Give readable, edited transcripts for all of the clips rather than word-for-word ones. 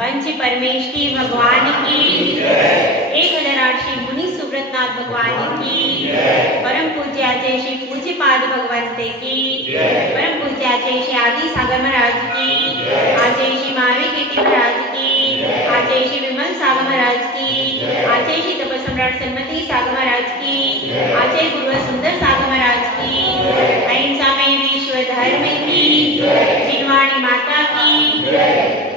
पंच परमेष्ठी भगवान की, 1008 श्री मुनि सुब्रतनाथ भगवान की, परम पूज्य आचार्य श्री पूज्य पाद भगवंते की, परम पूज्य आचार्य श्री आदि सागर महाराज की, आचार्य श्री महावीर कीर्ति महाराज की, आचार्य श्री विमल सागर महाराज की, आचार्य श्री तप सम्राट सन्मति सागर महाराज की, आचार्य गुरु सुंदर सागर महाराज की, अहिंसा में विश्व धर्म की, जिनवाणी माता की,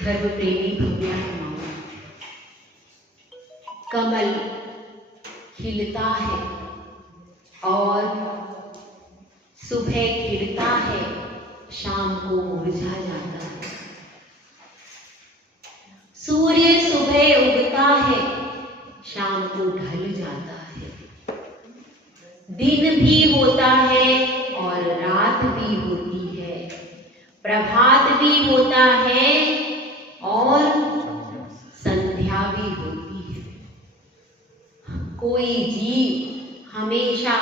धर्म प्रेमी भगवान कमल खिलता है और सुबह खिलता है, शाम को मुरझा जाता है। सूर्य सुबह उगता है, शाम को ढल जाता है। दिन भी होता है और रात भी होती है, प्रभात भी होता है और संध्या भी होती है। कोई जीव हमेशा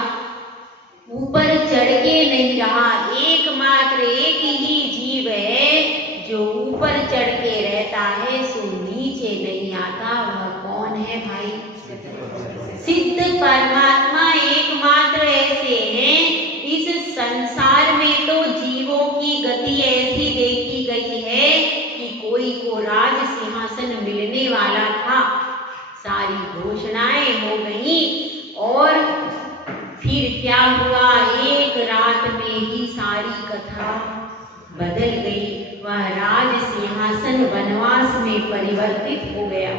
ऊपर चढ़ के नहीं रहा, एकमात्र एक ही जीव है जो ऊपर चढ़ के रहता है, सो नीचे नहीं आता। वह कौन है भाई? सिद्ध परमात्मा एकमात्र ऐसे हैं। इस संसार में तो जीवों की गति ऐसी देखी गई है कि कोई को राज सिंहासन मिलने वाला था, सारी घोषणाएं हो गई और फिर क्या हुआ, एक रात में ही सारी कथा बदल गई। वह राज सिंहासन वनवास में परिवर्तित हो गया।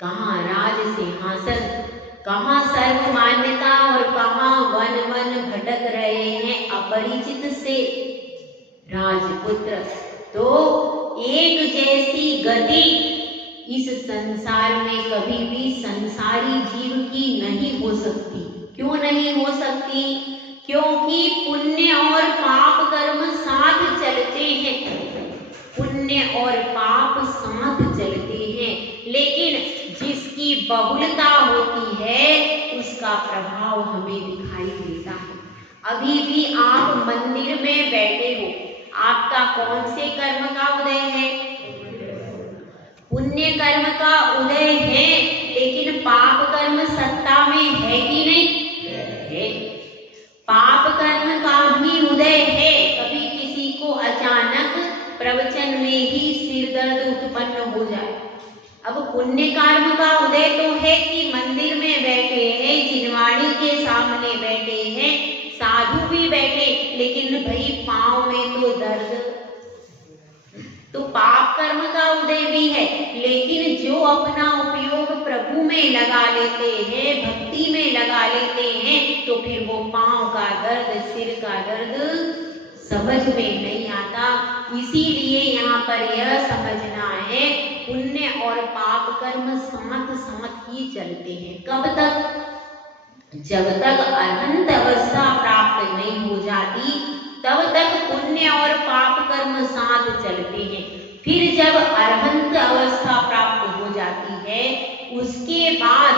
कहाँ राज सिंहासन, कहाँ सर्व मान्यता और कहाँ वन वन भटक रहे हैं अपरिचित से राजपुत्र। तो एक जैसी गति इस संसार में कभी भी संसारी जीव की नहीं हो सकती। क्यों नहीं हो सकती? क्योंकि पुण्य और पाप कर्म साथ चलते हैं, पुण्य और पाप साथ चलते हैं। लेकिन जिसकी बहुलता होती है उसका प्रभाव हमें दिखाई देता है। अभी भी आप मंदिर में बैठे हो, आपका कौन से कर्म का उदय है? पुण्य कर्म का उदय है, लेकिन पाप कर्म सत्ता में है कि नहीं है? पाप कर्म का भी उदय है। कभी किसी को अचानक प्रवचन में ही सिर दर्द उत्पन्न हो जाए। अब पुण्य कर्म का उदय तो है कि मंदिर में बैठे हैं, जिनवाणी के सामने बैठे हैं, साधु भी बैठे, लेकिन भाई पांव में तो दर्द। तो पाप कर्म का उदय भी है, लेकिन जो अपना उपयोग प्रभु में लगा लेते हैं, भक्ति में लगा लेते हैं, तो फिर वो पांव का दर्द, सिर का दर्द समझ में नहीं आता। इसीलिए यहाँ पर यह समझना है, पुण्य और पाप कर्म साथ साथ ही चलते हैं। कब तक? जब तक अनंत अवस्था प्राप्त नहीं हो जाती, तब तक पुण्य और पाप कर्म साथ चलते हैं। फिर जब अरहंत अवस्था प्राप्त हो जाती है, उसके बाद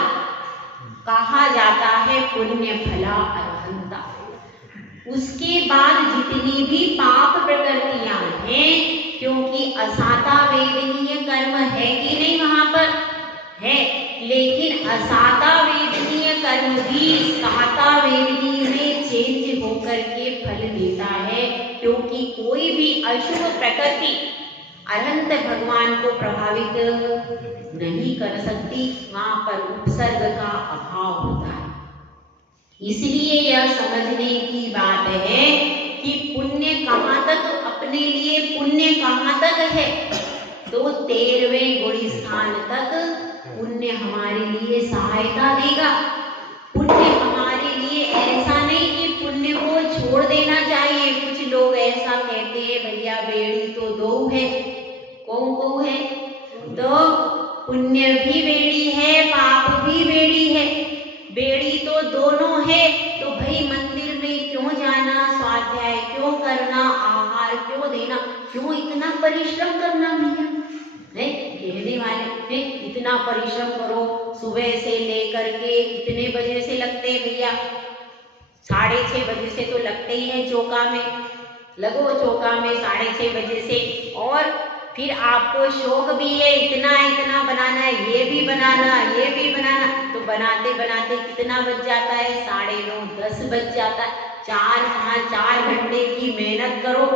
कहा जाता है पुण्य फला अरहंता। उसके बाद जितनी भी पाप प्रकृतियां हैं, क्योंकि असाता वेदनीय कर्म है कि नहीं वहां पर है, लेकिन असाता वेदनीय कर्म भी साता वेदनीय में चेंज होकर के फल देता है। क्योंकि कोई भी अशुभ प्रकृति अनंत भगवान को प्रभावित नहीं कर सकती, वहां पर उपसर्ग का अभाव होता है। इसलिए यह समझने की बात है कि पुण्य कहाँ तक, अपने लिए पुण्य कहाँ तक है, तो 13वें गुण स्थान तक पुण्य हमारे लिए सहायता देगा। पुण्य हमारे लिए ऐसा नहीं कि पुण्य को छोड़ देना चाहिए। कुछ लोग ऐसा कहते हैं, भैया बेड़ी तो दो है, कौन कौन है? तो पुण्य भी बेड़ी है, पाप भी बेड़ी है। बेड़ी तो दोनों है, तो भाई मंदिर में क्यों जाना, स्वाध्याय क्यों करना, आहार क्यों देना, क्यों इतना परिश्रम करना भैया? नहीं, कहने वाले इतना परिश्रम करो, सुबह से लेकर के इतने बजे से लगते हैं भैया, 6:30 बजे से तो लगते ही है चौका में, लगो चौका में 6:30 बजे से। और फिर आपको शौक भी है इतना इतना बनाना है, ये भी बनाना ये भी बनाना, तो बनाते बनाते कितना बज जाता है, 9:30 10 बज जाता है। 4 घंटे की मेहनत करो,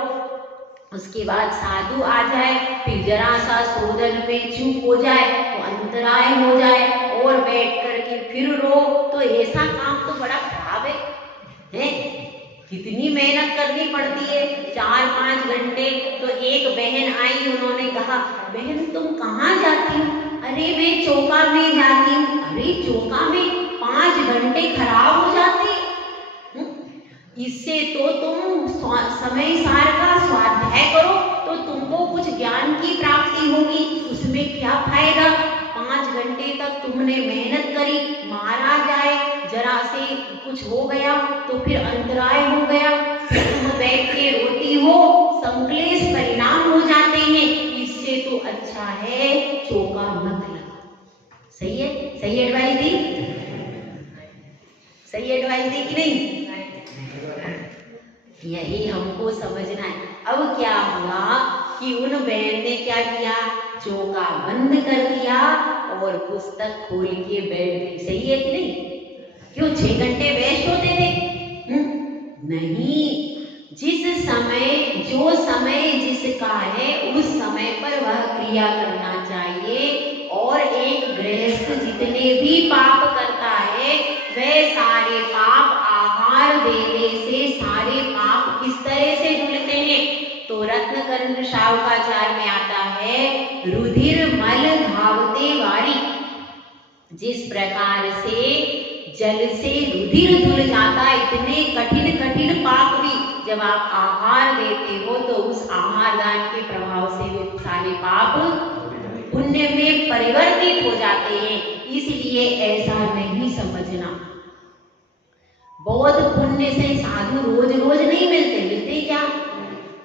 उसके बाद साधु आ जाए, फिर जरा सा शोधन में चूक हो जाए तो अंतराय हो जाए और बैठ करके फिर रो, तो ऐसा काम तो बड़ा खराब है? कितनी मेहनत करनी पड़ती है, 4-5 घंटे। तो एक बहन आई, उन्होंने कहा, बहन तुम कहाँ जाती हो? अरे मैं चौका में जाती हूँ। अरे चौका में 5 घंटे खराब हो जाते, इससे तो तुम समय सार का स्वाध्याय करो तो तुमको कुछ ज्ञान की प्राप्ति होगी, उसमें क्या फायदा? 5 घंटे तक तुमने मेहनत करी, मारा जाए, जरा से कुछ हो गया तो फिर अंतराय हो गया, फिर तुम बैठ के रोती हो, संक्लेश परिणाम हो जाते हैं। इससे तो अच्छा है चौका मत लगा। सही है? सही एडवाइस दी? सही एडवाइस दी कि नहीं? यही हमको समझना है। अब क्या हुआ कि उन बहन ने क्या किया, चौका बंद कर दिया और पुस्तक खोल के बैठ गई। सही है कि नहीं? क्यों 6 घंटे वेस्ट होते थे? नहीं, जो समय जिसका है उस समय पर वह क्रिया करना चाहिए। और एक गृहस्थ जितने भी पाप करता है वह सारे पाप आहार देने से सारे पाप किस तरह से धुलते हैं? तो रत्नकर्ण शावकाचार्य में आता है, रुधिर मल धावते वारी। जिस प्रकार से जल से रुधिर धुल जाता, इतने कठिन कठिन पाप भी जब आप आहार देते हो तो उस आहार दान के प्रभाव से वे सारे पाप पुण्य में परिवर्तित हो जाते हैं। इसलिए ऐसा नहीं समझना। बहुत पुण्य से साधु रोज रोज नहीं मिलते क्या?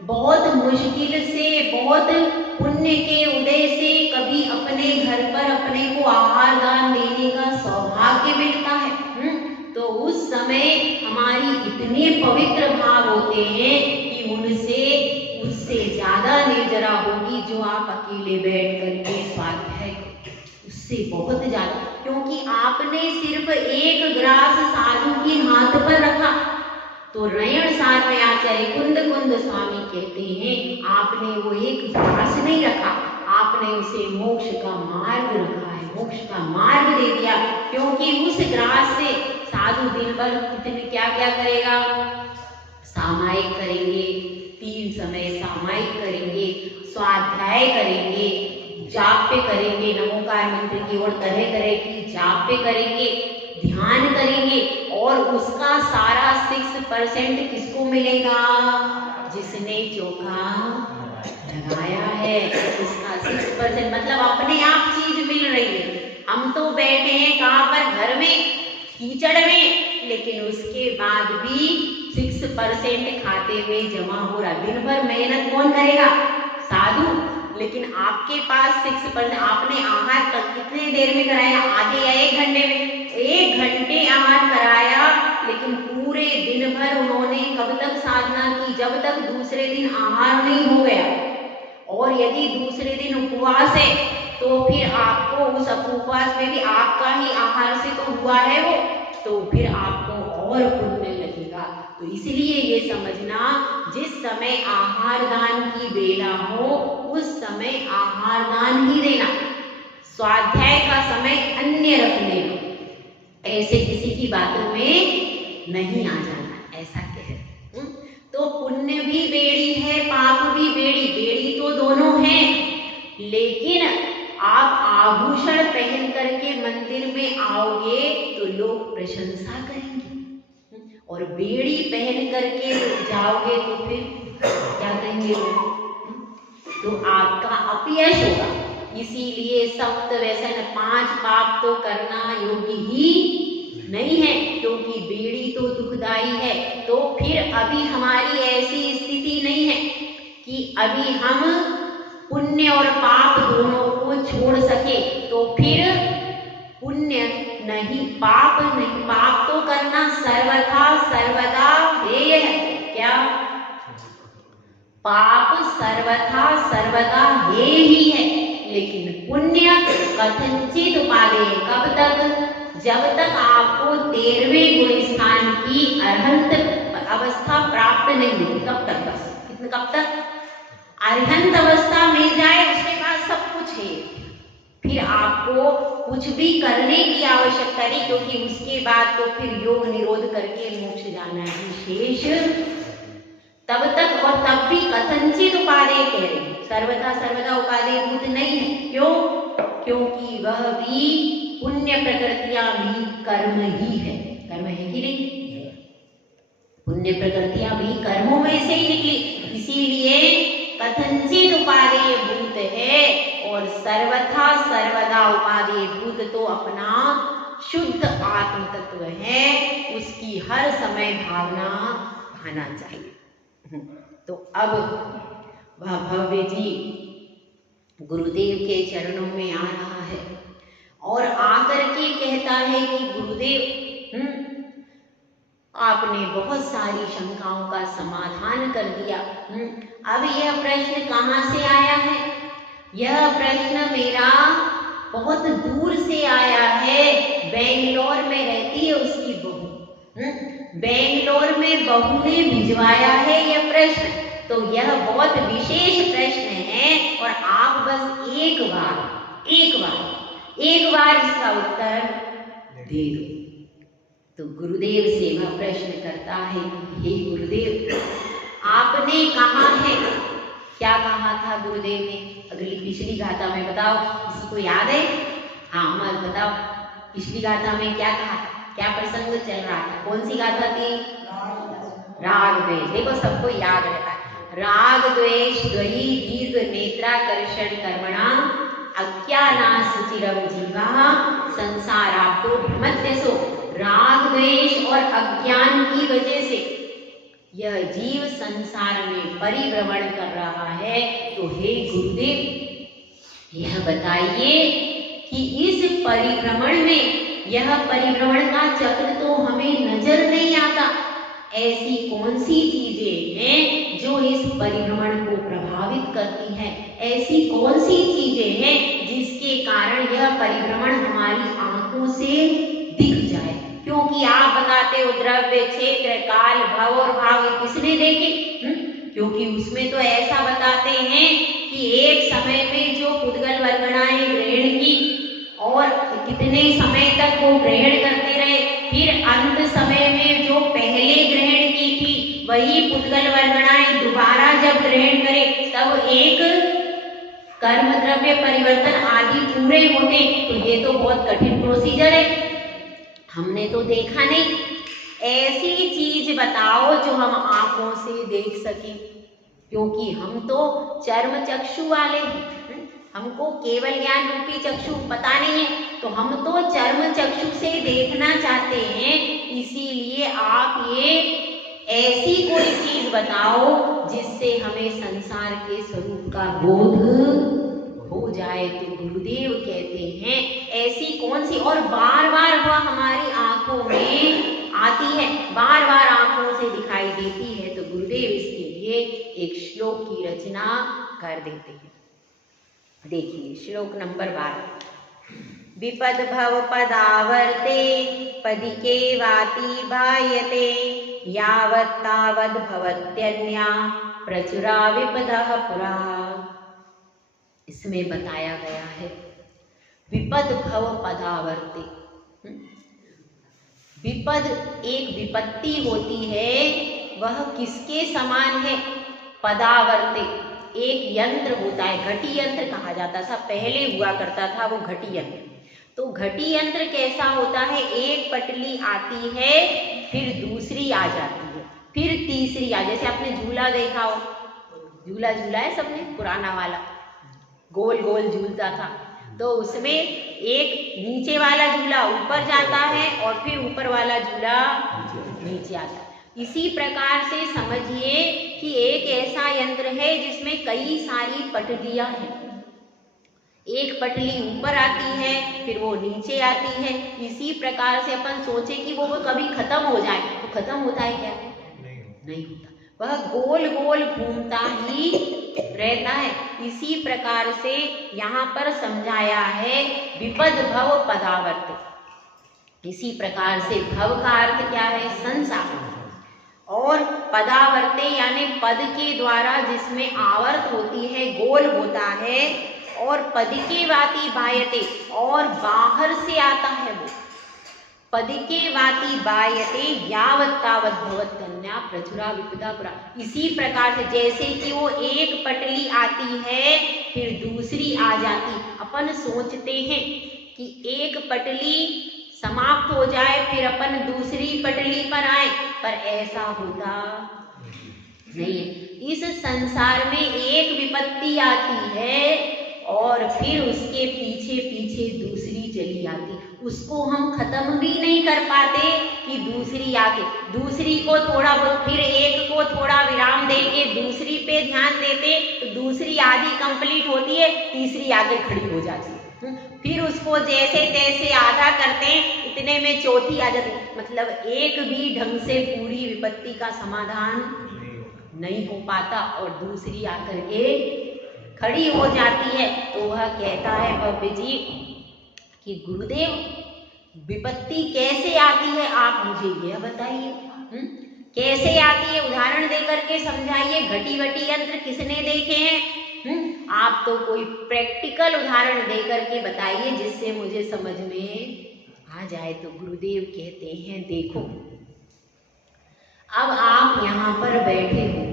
बहुत मुश्किल से, बहुत पुण्य के उदय से कभी अपने घर पर अपने को आहार दान देने का सौभाग्य मिलता है। तो उस समय हमारी इतने पवित्र भाव होते हैं कि उससे ज्यादा निर्जरा होगी जो आप अकेले बैठ करके स्वाध्याय करो, उससे बहुत ज्यादा। क्योंकि आपने सिर्फ एक ग्रास साधु के हाथ पर रखा। तो नयन सार में आचार्य कुंद स्वामी कहते हैं, आपने वो एक ग्रास नहीं रखा, आपने उसे मोक्ष का मार्ग रखा है, मोक्ष का मार्ग दे दिया। क्योंकि उस ग्रास से साधु दिन भर कितने क्या क्या करेगा, सामायिक करेंगे, 3 समय सामायिक करेंगे, स्वाध्याय करेंगे, जाप्य करेंगे, नमोकार मंत्र की और तरह तरह की जाप्य करेंगे, ध्यान करेंगे। और उसका सारा 6% किसको मिलेगा? जिसने चौका लगाया है उसका 6%, मतलब अपने आप चीज मिल रही है। हम तो बैठे हैं कहाँ पर? घर में, कीचड़ में, लेकिन उसके बाद भी 6% खाते हुए जमा हो रहा। दिन भर मेहनत कौन करेगा? साधु। लेकिन आपके पास 6%, आपने आहार कितने देर में कराया? आधे या 1 घंटे में? 1 घंटे आहार कराया, लेकिन पूरे दिन भर उन्होंने कब तक साधना की? जब तक दूसरे दिन आहार नहीं हो गया। और यदि दूसरे दिन उपवास है तो फिर आपको उस उपवास में भी आपका ही आहार से तो हुआ है वो, तो फिर आपको और पुण्य लगेगा। तो इसलिए ये समझना, जिस समय आहार दान की बेला हो उस समय आहार दान ही देना, स्वाध्याय का समय अन्य रख लेना, ऐसे किसी की बातों में नहीं आ जाना, ऐसा कह। तो पुण्य भी बेड़ी है, पाप भी बेड़ी, बेड़ी तो दोनों हैं। लेकिन आप आभूषण पहन करके मंदिर में आओगे तो लोग प्रशंसा करेंगे, और बेड़ी पहन करके जाओगे तो फिर क्या कहेंगे? तो आपका अपयश होगा। इसीलिए सप्त व्यसन 5 पाप तो करना योग्य ही नहीं है, क्योंकि बेड़ी तो दुखदाई है। तो फिर अभी हमारी ऐसी स्थिति नहीं है कि अभी हम पुण्य और पाप दोनों को छोड़ सके। तो फिर पुण्य नहीं, पाप नहीं, पाप तो करना सर्वथा सर्वदा हेय है। क्या? पाप सर्वथा सर्वदा हेय ही है, लेकिन पुण्य कथंचित उपादेय। कब तक? जब तक आपको 13वें गुण स्थान की अरहंत अवस्था प्राप्त नहीं होगी, तब तक बस। कितने? कब तक? अरहंत अवस्था मिल जाए उसके बाद सब कुछ है, फिर आपको कुछ भी करने की आवश्यकता नहीं, क्योंकि उसके बाद तो फिर योग निरोध करके मोक्ष जाना ही शेष। तब तक, और तब भी कथंचित उपादेय कह रहे हैं, सर्वथा सर्वदा उपादेय भूत नहीं है। क्यों? क्योंकि वह भी पुण्य प्रकृतियां भी कर्म ही है। कर्म है कि नहीं? पुण्य प्रकृतियां भी कर्मों में से ही निकली, इसीलिए कथंचित उपादेय भूत है। और सर्वथा सर्वदा उपादेय भूत तो अपना शुद्ध आत्म तत्व है, उसकी हर समय भावना आना चाहिए। तो अब वह भव्य जी गुरुदेव के चरणों में आ रहा है और आकर के कहता है कि गुरुदेव, आपने बहुत सारी शंकाओं का समाधान कर दिया। अब यह प्रश्न कहाँ से आया है? यह प्रश्न मेरा बहुत दूर से आया है। बेंगलोर में रहती है उसकी बहू, बेंगलोर में बहू ने भिजवाया है यह प्रश्न। तो यह बहुत विशेष प्रश्न है और आप बस एक बार इसका उत्तर दे दो। तो गुरुदेव से वह प्रश्न करता है, हे गुरुदेव, आपने कहा है, क्या कहा था गुरुदेव ने अगली पिछली गाथा में? बताओ, किसी को याद है? हाँ मत बताओ, पिछली गाथा में क्या कहा? क्या प्रसंग चल रहा था? कौन सी गाथा थी? राग द्वेष। देखो सबको याद रहता है। राग द्वेष द्वयी दीर्घ नेत्राकर्षण कर्मणा अज्ञाना सुचिरम जीवा संसाराब्दो भ्रमत्यसो। राग द्वेष और अज्ञान की वजह से यह जीव संसार में परिभ्रमण कर रहा है। तो हे गुरुदेव, यह बताइए कि इस परिभ्रमण में, यह परिभ्रमण का चक्र तो हमें नजर नहीं आता, ऐसी कौन सी चीजें हैं जो इस परिभ्रमण को प्रभावित करती हैं? ऐसी कौन सी चीजें हैं जिसके कारण यह परिभ्रमण हमारी आंखों से दिख जाए? क्योंकि आप बताते हो द्रव्य, क्षेत्र, काल, भव और भाव किसने देखे? क्योंकि उसमें तो ऐसा बताते हैं कि एक समय में जो पुद्गल वर्गणाएं ग्रहण की और कितने समय तक वो ग्रहण करते रहे, फिर अंत समय में जो पहले ग्रहण की थी वही पुद्गल वर्गणाएं दोबारा जब ग्रहण करे तब एक कर्म द्रव्य परिवर्तन आदि पूरे होते। तो ये तो बहुत कठिन प्रोसीजर है, हमने तो देखा नहीं। ऐसी चीज बताओ जो हम आंखों से देख सकें, क्योंकि हम तो चर्म चक्षु वाले हैं, हमको केवल ज्ञान रूपी चक्षु पता नहीं है, तो हम तो चर्म चक्षु से देखना चाहते हैं। इसीलिए आप ये ऐसी कोई चीज बताओ जिससे हमें संसार के स्वरूप का बोध हो जाए। तो गुरुदेव कहते हैं ऐसी कौन सी, और बार बार वह हमारी आंखों में आती है, बार बार आंखों से दिखाई देती है। तो गुरुदेव इसके लिए एक श्लोक की रचना कर देते हैं। देखिए श्लोक नंबर 12। विपद भव पदावर्ते पदिके वाति बायते यावत् तावद् भवत्यन्या प्रचुरा विपदः पुरा। इसमें बताया गया है विपद भव पदावर्ते। विपद एक विपत्ति होती है, वह किसके समान है? पदावर्ते एक यंत्र होता है, घटी यंत्र कहा जाता था, पहले हुआ करता था वो घटी यंत्र। तो घटी यंत्र कैसा होता है? एक पटली आती है, फिर दूसरी आ जाती है, फिर तीसरी आ, जैसे आपने झूला देखा हो, झूला झूला है सबने, पुराना वाला गोल गोल झूलता था, तो उसमें एक नीचे वाला झूला ऊपर जाता है और फिर ऊपर वाला झूला नीचे आता है। इसी प्रकार से समझिए कि एक ऐसा यंत्र है जिसमें कई सारी पटलियां हैं। एक पटली ऊपर आती है फिर वो नीचे आती है। इसी प्रकार से अपन सोचे कि वो कभी खत्म हो जाए, तो खत्म होता है क्या? नहीं होता, वह गोल गोल घूमता ही रहता है। इसी प्रकार से यहाँ पर समझाया है विपद भव पदावर्ते। इसी प्रकार से भव का अर्थ क्या है? संसार, और पदावर्ते यानी पद के द्वारा जिसमें आवर्त होती है, गोल होता है, और पद के वाति बायते, और बाहर से आता है वो। पद के वाति बायते यावत् तावत् भवत्यन्या प्रचुरा विपदा पुरा। इसी प्रकार से जैसे कि वो एक पटली आती है फिर दूसरी आ जाती। अपन सोचते हैं कि एक पटली समाप्त हो जाए फिर अपन दूसरी पटली पर आए, पर ऐसा होता नहीं है। इस संसार में एक विपत्ति आती है और फिर उसके पीछे पीछे दूसरी चली आती। उसको हम खत्म भी नहीं कर पाते कि दूसरी आके, दूसरी को थोड़ा बहुत, फिर एक को थोड़ा विराम देके दूसरी पे ध्यान देते तो दूसरी आधी कंप्लीट होती है, तीसरी आगे खड़ी हो जाती है। फिर उसको जैसे तैसे आधा करते हैं, इतने में चौथी आ जाती। मतलब एक भी ढंग से पूरी विपत्ति का समाधान नहीं हो पाता और दूसरी आकर के खड़ी हो जाती है। तो वह कहता है भव्य जी कि गुरुदेव विपत्ति कैसे आती है, आप मुझे यह बताइए। कैसे आती है, उदाहरण देकर के समझाइए। घटी वटी यंत्र किसने देखे हैं? आप तो कोई प्रैक्टिकल उदाहरण देकर के बताइए जिससे मुझे समझ में आ जाए। तो गुरुदेव कहते हैं देखो, अब आप यहाँ पर बैठे हो,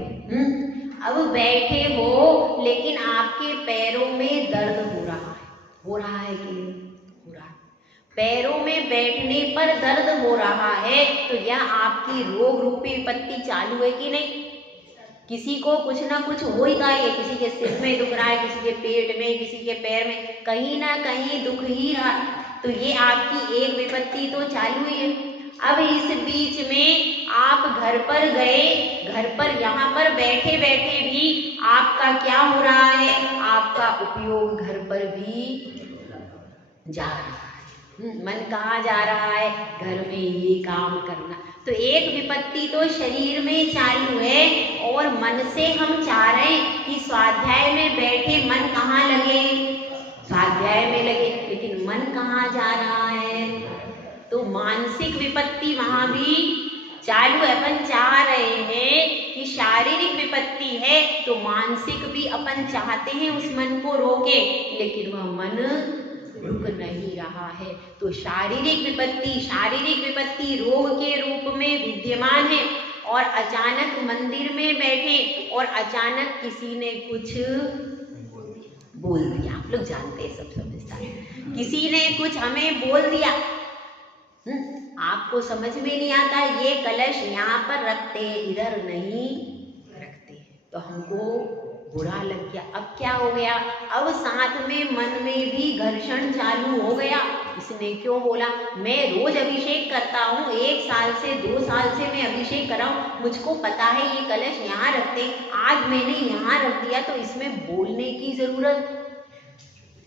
अब बैठे हो लेकिन आपके पैरों में दर्द हो रहा है कि नहीं? हो रहा है। पैरों में बैठने पर दर्द हो रहा है तो यह आपकी रोग रूपी विपत्ति चालू है कि नहीं? किसी को कुछ ना कुछ हो ही रहा है, किसी के सिर में दुख रहा है, किसी के पेट में, किसी के पैर में, कहीं ना कहीं दुख ही रहा। तो ये आपकी एक विपत्ति तो चालू ही है। अब इस बीच में आप घर पर गए, घर पर यहाँ पर बैठे बैठे भी आपका क्या हो रहा है? आपका उपयोग घर पर भी जा रहा है। मन कहाँ जा रहा है? घर में ये काम करना। तो एक विपत्ति तो शरीर में चालू है और मन से हम चाह रहे हैं कि स्वाध्याय में बैठे मन कहाँ लगे? स्वाध्याय में लगे, लेकिन मन कहाँ जा रहा है? तो मानसिक विपत्ति वहां भी चालू है। अपन चाह रहे हैं कि शारीरिक विपत्ति है तो मानसिक भी अपन चाहते हैं उस मन को रोके, लेकिन वह मन रुक नहीं रहा है। तो शारीरिक विपत्ति रोग के रूप में विद्यमान है और अचानक मंदिर में बैठे और अचानक किसी ने कुछ बोल दिया। आप लोग जानते हैं, सब समझता है, किसी ने कुछ हमें बोल दिया। आपको समझ में नहीं आता ये कलश यहाँ पर रखते, इधर नहीं रखते, तो हमको बुरा लग गया। अब क्या हो गया? अब साथ में मन में भी घर्षण चालू हो गया। इसने क्यों बोला? मैं रोज अभिषेक करता हूँ, 1 साल से 2 साल से मैं अभिषेक कर रहा हूँ, मुझको पता है ये कलश यहाँ रखते, आज मैंने यहाँ रख दिया, तो इसमें बोलने की जरूरत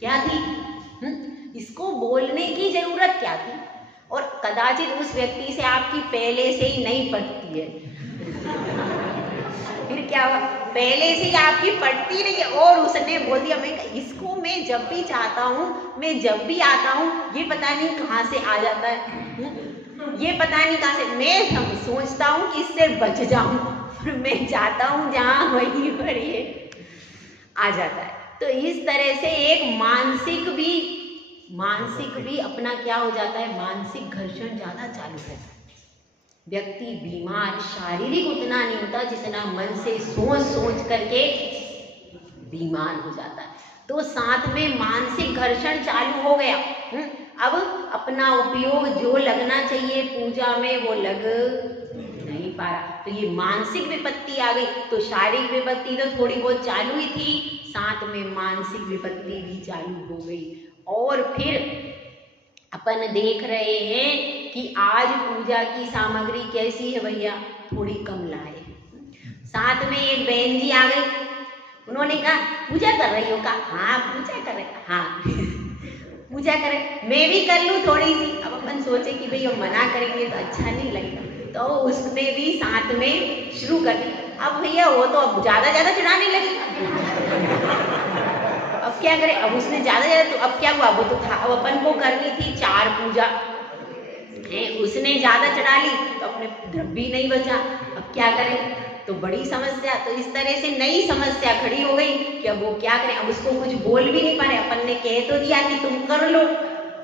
क्या थी? इसको बोलने की जरूरत क्या थी? और कदाचित उस व्यक्ति से आपकी पहले से ही नहीं पटती है। फिर क्या हुआ? पहले से ही आपकी पटती नहीं है और उसने बोल दिया। मैं इसको मैं जब भी चाहता हूँ, मैं जब भी आता हूँ, ये पता नहीं कहाँ से आ जाता है, ये पता नहीं कहाँ से। मैं सोचता हूँ कि इससे बच जाऊँ, फिर मैं जाता हूँ जहाँ वही पर ये आ जाता है। तो इस तरह से एक मानसिक भी अपना क्या हो जाता है? मानसिक घर्षण ज्यादा चालू रहता है। व्यक्ति बीमार शारीरिक उतना नहीं होता जितना मन से सोच करके बीमार हो जाता है। तो साथ में मानसिक घर्षण चालू हो गया। अब अपना उपयोग जो लगना चाहिए पूजा में वो लग नहीं पा रहा, तो ये मानसिक विपत्ति आ गई। तो शारीरिक विपत्ति तो थोड़ी बहुत चालू ही थी, साथ में मानसिक विपत्ति भी चालू हो गई। और फिर अपन देख रहे हैं कि आज पूजा की सामग्री कैसी है भैया? थोड़ी कम लाए। साथ में एक बहन जी आ गई, उन्होंने कहा पूजा कर रही हो? कहा हाँ पूजा कर रहे। हाँ पूजा करें, मैं भी कर लूँ थोड़ी सी। अब अपन सोचे कि भाई हम मना करेंगे तो अच्छा नहीं लगेगा, तो उसने भी साथ में शुरू कर दी। अब भैया वो तो अब ज़्यादा चढ़ाने लगी। अब क्या करें, अब उसने ज़्यादा तो अब क्या हुआ, वो तो था, अब अपन को करनी थी 4 पूजा है, उसने ज़्यादा चढ़ा ली तो अपने द्रव्य नहीं बचा। अब क्या करें, तो बड़ी समस्या। तो इस तरह से नई समस्या खड़ी हो गई कि अब वो क्या करें। अब उसको कुछ बोल भी नहीं पा रहे, अपन ने कह तो दिया कि तुम कर लो,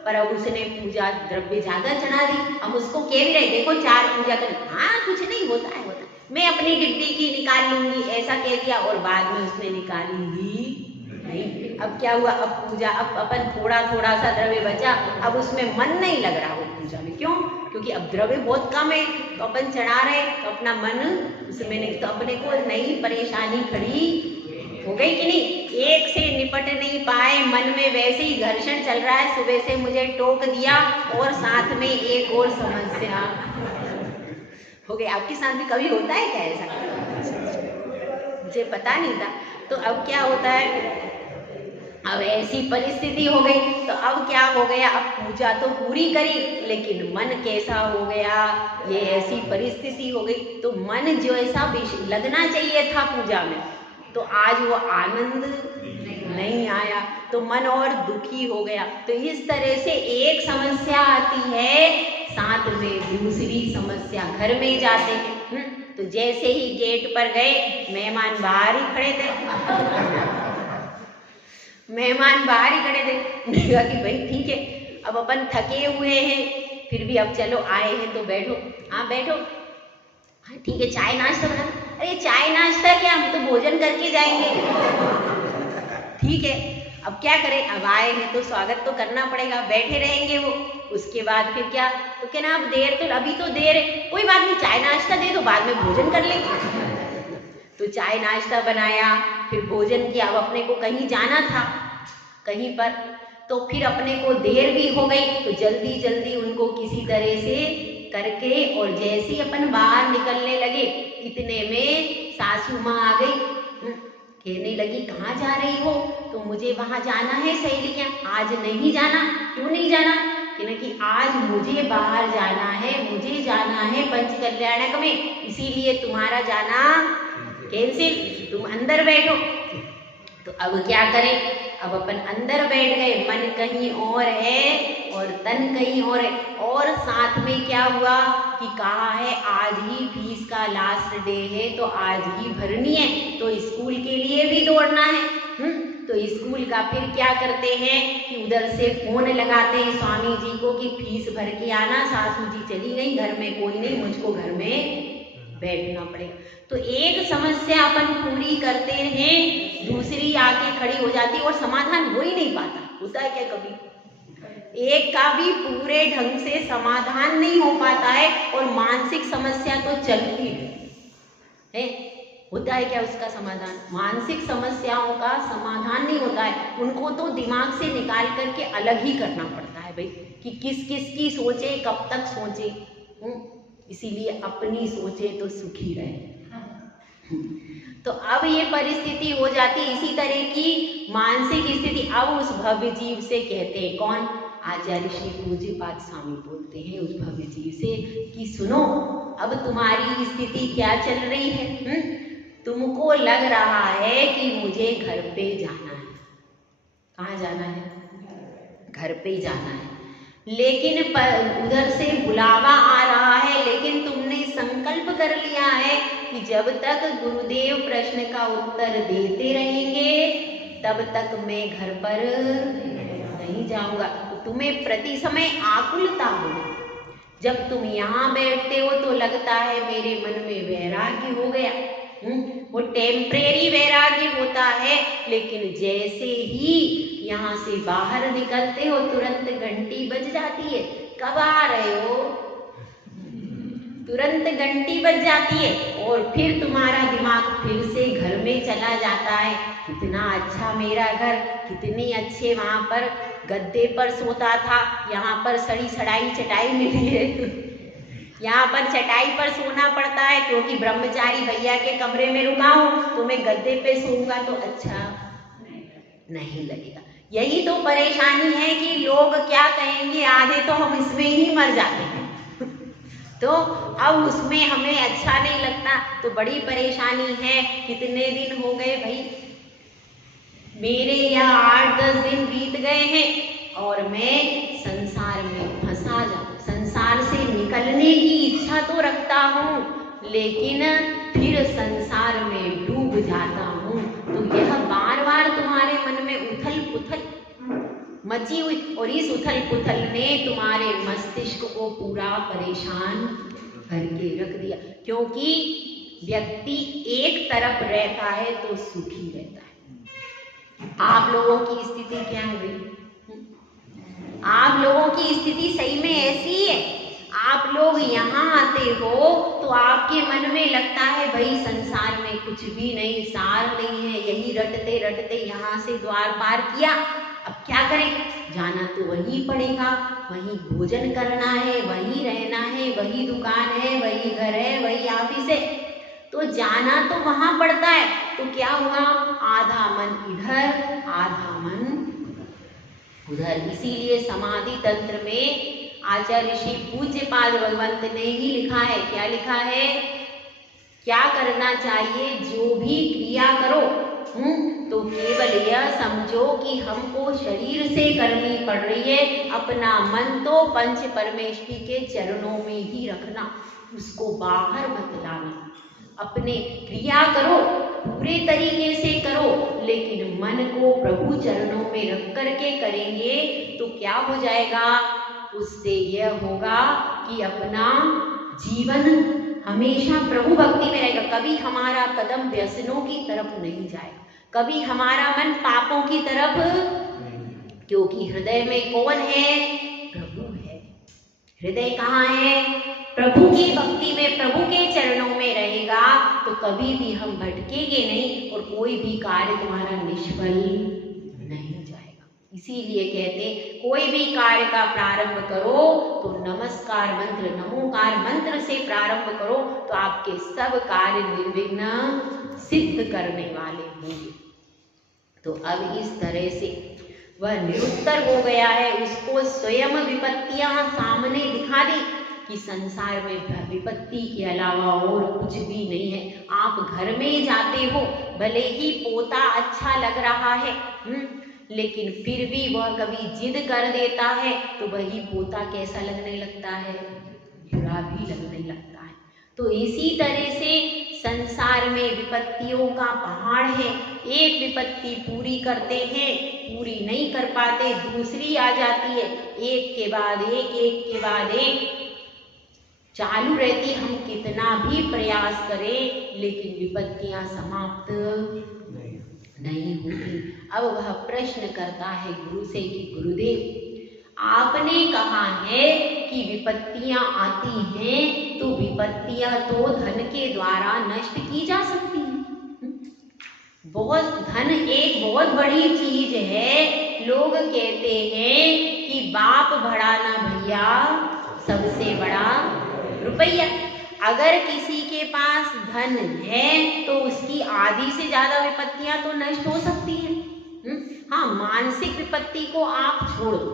पर अब उसने पूजा द्रव्य ज्यादा चढ़ा दी। अब उसको कह भी रहे देखो 4 पूजा कर, हाँ कुछ नहीं होता है, मैं अपनी डिब्बी की निकाल लूंगी, ऐसा कह दिया और बाद में उसने निकाली ही नहीं। अब क्या हुआ, अब पूजा, अब अपन थोड़ा सा द्रव्य बचा, अब उसमें मन नहीं लग रहा वो पूजा में। क्यों? क्योंकि अब द्रव्य बहुत कम है, तो अपन चढ़ा रहे तो अपना मन उसमें नहीं, तो अपने को नई परेशानी खड़ी हो गई कि नहीं। एक से निपट नहीं पाए, मन में वैसे ही घर्षण चल रहा है, सुबह से मुझे टोक दिया और साथ में एक और समस्या हो गई। आपके साथ भी कभी होता है क्या ऐसा? मुझे पता नहीं था। तो अब क्या होता है, अब ऐसी परिस्थिति हो गई, तो अब क्या हो गया, अब पूजा तो पूरी करी लेकिन मन कैसा हो गया, ये ऐसी परिस्थिति हो गई। तो मन जो ऐसा लगना चाहिए था पूजा में, तो आज वो आनंद नहीं आया, तो मन और दुखी हो गया। तो इस तरह से एक समस्या आती है, साथ में दूसरी समस्या घर में जाते हैं। तो जैसे ही गेट पर गए, मेहमान बाहर ही खड़े थे। मेहमान बाहर ही खड़े थे। कहा कि भाई ठीक है, अब अपन थके हुए हैं, फिर भी अब चलो आए हैं तो बैठो। हाँ बैठो, हाँ ठीक है, चाय नाश्ता बना। अरे चाय नाश्ता क्या, हम तो भोजन करके जाएंगे। ठीक है, अब क्या करें, अब आए हैं तो स्वागत तो करना पड़ेगा, बैठे रहेंगे वो। उसके बाद फिर क्या, तो कहना अब देर तो, अभी तो देर है, कोई बात नहीं, चाय नाश्ता दे दो, बाद में भोजन कर लेंगे। तो चाय नाश्ता बनाया, फिर भोजन किया। अब अपने को कहीं जाना था, कहीं पर, तो फिर अपने को देर भी हो गई, तो जल्दी उनको किसी तरह से करके, और जैसे ही अपन बाहर निकलने लगे, इतने में सासू माँ आ गई। कहने लगी कहाँ जा रही हो? तो मुझे वहाँ जाना है सहेलियाँ। आज नहीं जाना? क्यों नहीं जाना? कहने कि आज मुझे बाहर जाना है, मुझे जाना है पंचकल्याणक में, इसीलिए तुम्हारा जाना कैंसिल, तुम अंदर बैठो। तो अब क्या करें, अब अपन अंदर बैठ गए, मन कहीं और है और तन कहीं और है। और साथ में क्या हुआ कि कहा है आज ही फीस का लास्ट डे है, तो आज ही भरनी है, तो स्कूल के लिए भी दौड़ना है। तो स्कूल का फिर क्या करते हैं कि उधर से फोन लगाते हैं स्वामी जी को कि फीस भर के आना, सासू जी चली गई, घर में कोई नहीं, मुझको घर में बैठना पड़ेगा। तो एक समस्या अपन पूरी करते हैं, दूसरी आके खड़ी हो जाती और समाधान हो ही नहीं पाता। होता है क्या कभी, एक का भी पूरे ढंग से समाधान नहीं हो पाता है, और मानसिक समस्या तो चलती है। होता है क्या उसका समाधान? मानसिक समस्याओं का समाधान नहीं होता है, उनको तो दिमाग से निकाल करके अलग ही करना पड़ता है भाई, कि किस किस की सोचे, कब तक सोचे। इसीलिए अपनी सोचे तो सुखी रहे। तो अब ये परिस्थिति हो जाती, इसी तरह की मानसिक स्थिति। अब उस भव्य जीव से कहते हैं, कौन? आचार्य श्री पूज्यपाद स्वामी बोलते हैं उस भव्य जीव से कि सुनो, अब तुम्हारी स्थिति क्या चल रही है? तुमको लग रहा है कि मुझे घर पे जाना है। कहाँ जाना है? घर पे जाना है, लेकिन उधर से बुलावा आ रहा है, लेकिन तुमने संकल्प कर लिया है कि जब तक गुरुदेव प्रश्न का उत्तर देते रहेंगे तब तक मैं घर पर नहीं जाऊंगा। तो तुम्हें प्रति समय आकुलता हो, जब तुम यहाँ बैठते हो तो लगता है मेरे मन में वैराग्य हो गया। वो टेम्परेरी वैराग्य होता है, लेकिन जैसे ही यहाँ से बाहर निकलते हो तुरंत घंटी बज जाती है, कब आ रहे हो? तुरंत घंटी बज जाती है, और फिर तुम्हारा दिमाग फिर से घर में चला जाता है। कितना अच्छा मेरा घर, कितने अच्छे वहाँ पर गद्दे पर सोता था, यहाँ पर सड़ी सड़ाई चटाई मिली है। यहाँ पर चटाई पर सोना पड़ता है क्योंकि ब्रह्मचारी भैया के कमरे में रुका हूं, तो मैं गद्दे पे सोऊंगा तो अच्छा नहीं लगेगा। यही तो परेशानी है कि लोग क्या कहेंगे, आधे तो हम इसमें ही मर जाते हैं तो अब उसमें हमें अच्छा नहीं लगता, तो बड़ी परेशानी है। कितने दिन हो गए भाई, मेरे यहाँ 8-10 दिन बीत गए हैं और मैं संसार में फंसा जाऊं। संसार से निकलने की इच्छा तो रखता हूँ लेकिन फिर संसार में डूब जाता हूँ। तो यह बार बार तुम्हारे मन में उथल पुथल मची हुई, और इस उथल पुथल ने तुम्हारे मस्तिष्क को पूरा परेशान करके रख दिया। क्योंकि व्यक्ति एक तरफ रहता है तो सुखी रहता है। आप लोगों की स्थिति क्या है भाई? आप लोगों की स्थिति सही में ऐसी ही है। आप लोग यहाँ आते हो तो आपके मन में लगता है भाई संसार में कुछ भी नहीं, सार नहीं है, यही रटते रटते यहाँ से द्वार पार किया, अब क्या करें, जाना तो वही पड़ेगा, वही भोजन करना है, वही रहना है, वही दुकान है, वही घर है, वही ऑफिस है, तो जाना तो वहां पड़ता है। तो क्या हुआ, आधा मन इधर आधा मन उधर। इसीलिए समाधि तंत्र में आचार्य श्री पूज्यपाद भगवंत ने ही लिखा है, क्या लिखा है, क्या करना चाहिए, जो भी क्रिया करो तो केवल यह समझो कि हमको शरीर से करनी पड़ रही है, अपना मन तो पंच परमेश्वरी के चरणों में ही रखना, उसको बाहर मत लाना। अपने क्रिया करो, पूरे तरीके से करो, लेकिन मन को प्रभु चरणों में रख करके करेंगे तो क्या हो जाएगा, उससे यह होगा कि अपना जीवन हमेशा प्रभु भक्ति में रहेगा। कभी हमारा कदम व्यसनों की तरफ नहीं जाएगा, कभी हमारा मन पापों की तरफ, क्योंकि हृदय में कौन है, प्रभु है। हृदय कहाँ है, प्रभु की भक्ति में, प्रभु के चरणों में रहेगा तो कभी भी हम भटकेंगे नहीं और कोई भी कार्य तुम्हारा निष्फल नहीं जाएगा। इसीलिए कहते कोई भी कार्य का प्रारंभ करो तो नमस्कार मंत्र, नमोकार मंत्र से प्रारंभ करो तो आपके सब कार्य निर्विघ्न सिद्ध करने वाले होंगे। तो अब इस तरह से वह निरुत्तर हो गया है, उसको स्वयं विपत्तियां सामने दिखा दी कि संसार में विपत्ति के अलावा और कुछ भी नहीं है। आप घर में जाते हो, भले ही पोता अच्छा लग रहा है लेकिन फिर भी वह कभी जिद कर देता है तो वही पोता कैसा लगने लगता है, बुरा भी लगने लगता है। तो इसी तरह से संसार में विपत्तियों का पहाड़ है, एक विपत्ति पूरी करते हैं, पूरी नहीं कर पाते, दूसरी आ जाती है, एक के बाद एक, एक के बाद एक चालू रहती। हम कितना भी प्रयास करें लेकिन विपत्तियां समाप्त नहीं होती। अब वह प्रश्न करता है गुरु से कि गुरुदेव, आपने कहा है कि विपत्तियां आती हैं तो विपत्तियां तो धन के द्वारा नष्ट की जा सकती हैं। धन एक बहुत बड़ी चीज है। लोग कहते हैं कि बाप बड़ा ना भैया, सबसे बड़ा रुपया। अगर किसी के पास धन है तो उसकी आधी से ज्यादा विपत्तियां तो नष्ट हो सकती हैं। हाँ, मानसिक विपत्ति को आप छोड़ दो,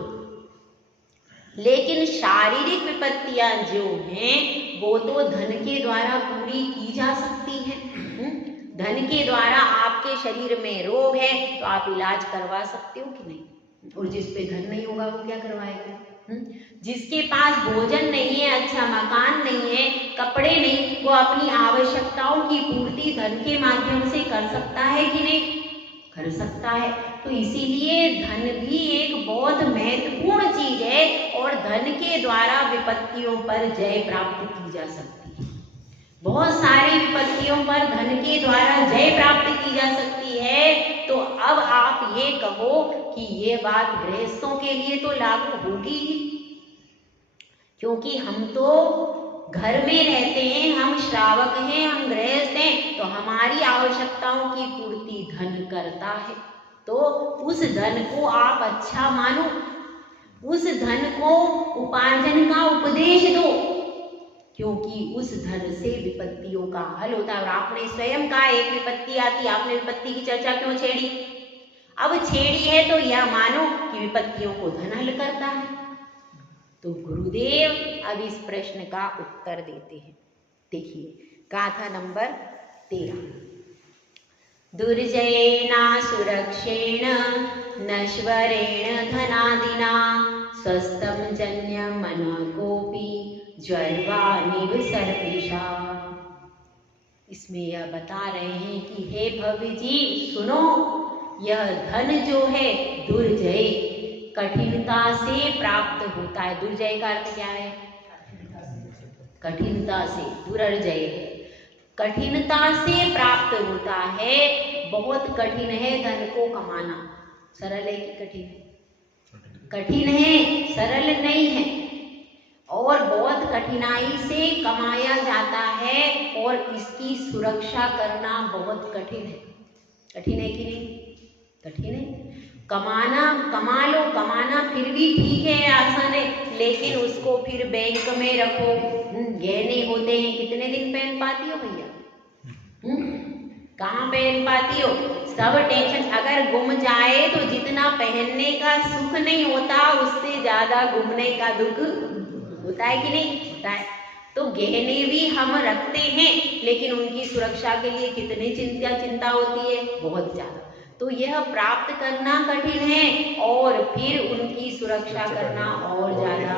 लेकिन शारीरिक विपत्तियां जो हैं वो तो धन के द्वारा पूरी की जा सकती हैं। धन के द्वारा आपके शरीर में रोग है तो आप इलाज करवा सकते हो कि नहीं, और जिस पे धन नहीं होगा वो क्या करवाएगा। जिसके पास भोजन नहीं है, अच्छा मकान नहीं है, कपड़े नहीं, वो अपनी आवश्यकताओं की पूर्ति धन के माध्यम से कर सकता है कि नहीं, कर सकता है। तो इसीलिए धन भी एक बहुत महत्वपूर्ण चीज है और धन के द्वारा विपत्तियों पर जय प्राप्त की जा सकती है। बहुत सारी विपत्तियों पर धन के द्वारा जय प्राप्त की जा सकती है। तो अब आप ये कहो कि ये बात गृहस्थों के लिए तो लागू होगी ही, क्योंकि हम तो घर में रहते हैं, हम श्रावक हैं, हम गृहस्थ हैं, तो हमारी आवश्यकताओं की पूर्ति धन करता है। तो उस धन को आप अच्छा मानो, उस धन को उपार्जन का उपदेश दो, क्योंकि उस धन से विपत्तियों का हल होता है। और आपने स्वयं कहा एक विपत्ति आती, आपने विपत्ति की चर्चा क्यों छेड़ी? अब छेड़ी है तो यह मानो कि विपत्तियों को धन हल करता है। तो गुरुदेव अब इस प्रश्न का उत्तर देते हैं। देखिए गाथा नंबर 13। दुर्जयेना सुरक्षेण नश्वरेण धनादिना स्वस्थं जन्यं मनकोऽपि ज्वरवानिव सर्पिषा। इसमें यह बता रहे हैं कि हे भव्य जी सुनो, यह धन जो है दुर्जय कठिनता से प्राप्त होता है। दुर्जय का अर्थ क्या है? कठिनता से, दुर्जय कठिनता से प्राप्त होता है। बहुत कठिन है धन को कमाना। सरल है कि कठिन है? कठिन है, सरल नहीं है। और बहुत कठिनाई से कमाया जाता है और इसकी सुरक्षा करना बहुत कठिन है। कठिन है कि नहीं? कठिन है। कमाना कमा लो, कमाना फिर भी ठीक है, आसान है, लेकिन उसको फिर बैंक में रखो। गहने होते हैं, कितने दिन पहन पाती हो भैया? कहाँ पहन पाती हो? सब टेंशन। अगर गुम जाए तो जितना पहनने का सुख नहीं होता उससे ज्यादा गुमने का दुख होता है कि नहीं? होता है। तो गहने भी हम रखते हैं, लेकिन उनकी सुरक्षा के लिए कितनी चिंता होती है? बहुत ज्यादा। तो यह प्राप्त करना कठिन है और फिर उनकी सुरक्षा करना और ज्यादा